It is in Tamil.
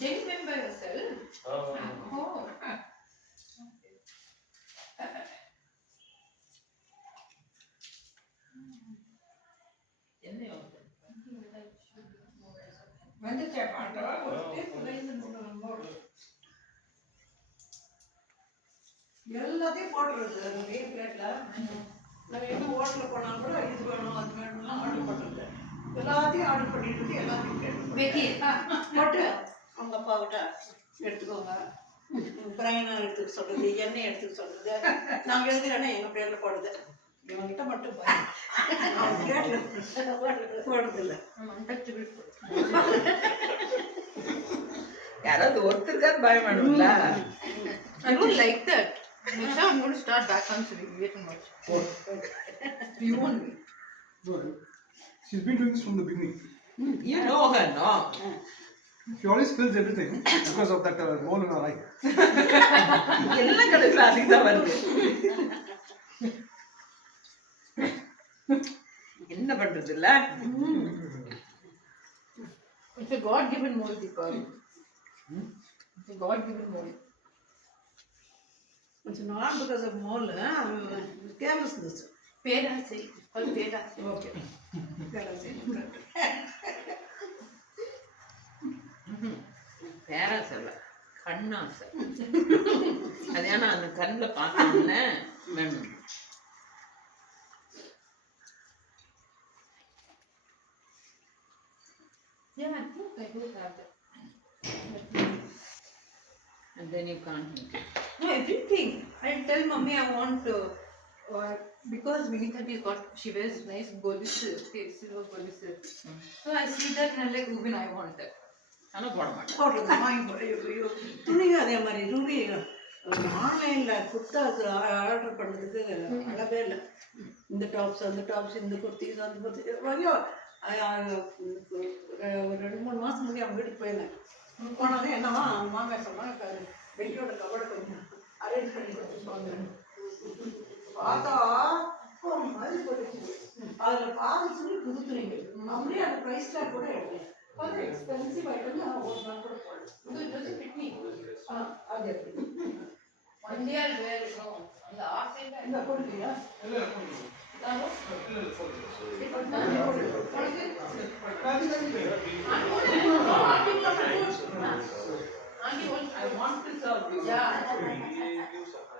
Jenny went by herself. Oh. எல்லாத்தையும் போட்டுருது வெயில் பிளேட்ல. நம்ம எங்க ஹோட்டலில் போனாலும் கூட இது வேணும் அது வேணும்னா ஆர்டர் பண்ணுறது. எல்லாத்தையும் ஆர்டர் பண்ணிட்டு இருக்கு, எல்லாத்தையும் போட்டு அவங்க அப்பாக்கிட்ட எடுத்துக்கோங்க, பிரைனா எடுத்துக்க சொல்றது, எண்ணெய் எடுத்துக்க சொல்றது. நாங்கள் எழுதுறேன்னா எங்கள் பிளேட்டில் போடுறது. இவங்கிட்ட மட்டும் போடுறது இல்லை. யாராவது ஒருத்தருக்காவது பயமாடும்ல. I don't like that. Nisha, I'm going to start back answering. Wait a minute. You want me? No, she's been doing this from the beginning. You know her, no? She always spills everything because of that mole in her eye. எல்லாம் கடைசியில் அதுக்கு தான் வருது. என்ன பண்றது இல்ல? It's a God-given mold, Deepa. It's a God-given mold. It's not because of mole, carelessness. Pedasai. It's called pedasai. Okay. பேராசை கண்ணாசை. அது ஏன்னா அந்த கண்ணில் பார்த்தோம்னா வேணும். Yeah, I think I do have that. And then you can't eat it. No, everything. I tell mommy I want to, because Vinitha she wears nice golden silk, silver golden silk. So I see that and I'm like, Rubin, I want that. ஆனால் போட மாட்டேன். போடுறது வாங்கி துணிங்க அதே மாதிரி ரூபி ஆன்லைனில் குர்த்தா ஆர்டர் பண்ணுறதுக்கு அளவே இல்லை. இந்த டாப்ஸ் அந்த டாப்ஸ் இந்த குர்த்திஸ் அந்த குர்த்தி ஐயோ ஒரு 2-3 மாதம் முன்னாடி அவங்க வீட்டுக்கு போயிருந்தேன். போனாலே என்னவா அவங்க மாமியார் சொன்னாங்க வெளியோட கபடை கொஞ்சம் அரேஞ்ச் பண்ணி கொடுத்துருப்பாங்க. பார்த்தா ஒரு மாதிரி போட்டுச்சு. அதில் பாதி துணி புது துணிங்க அப்படியே அந்த ப்ரைஸ் டேக் கூட எடுத்தேன். அது எக்ஸ்பென்சிவ் ஐட்டம் ஒரு நாள் கூட போடணும். It doesn't fit me. அது எப்படி One day I'll wear it. No, on the R side. இந்த போடுறியா? I want to serve you. Yeah.